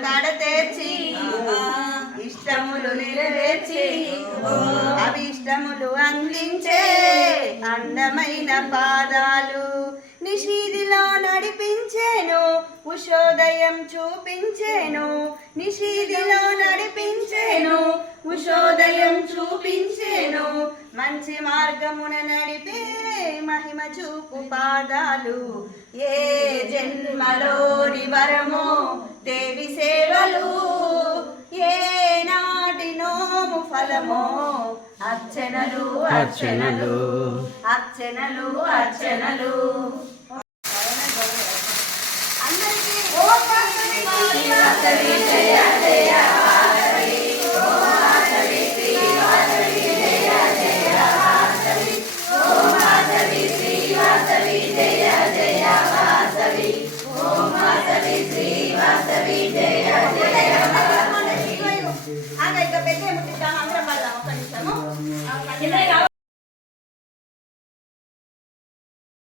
కాడ తెచ్చి ఇష్టములు నెరవేర్చి అభిష్టములు అందించే అందమైన పాదాలు నిషీదిలో నడిపించేను ఉషోదయం చూపించేను నిషీదిలో నడిపించేను ఉషోదయం చూపించేను మంచి మార్గమున నడిపే మహిమ చూపు పాదాలు ఏ జన్మలోని వరమో దేవి సేవలు ఏ నాటి నోము ఫలమో అర్చనలు అర్చనలు అర్చనలు అర్చనలు అందరికీ జయ జయ పెద్ద ముట్టిద్దాం అందరం పడదాం ఒక నిమిషము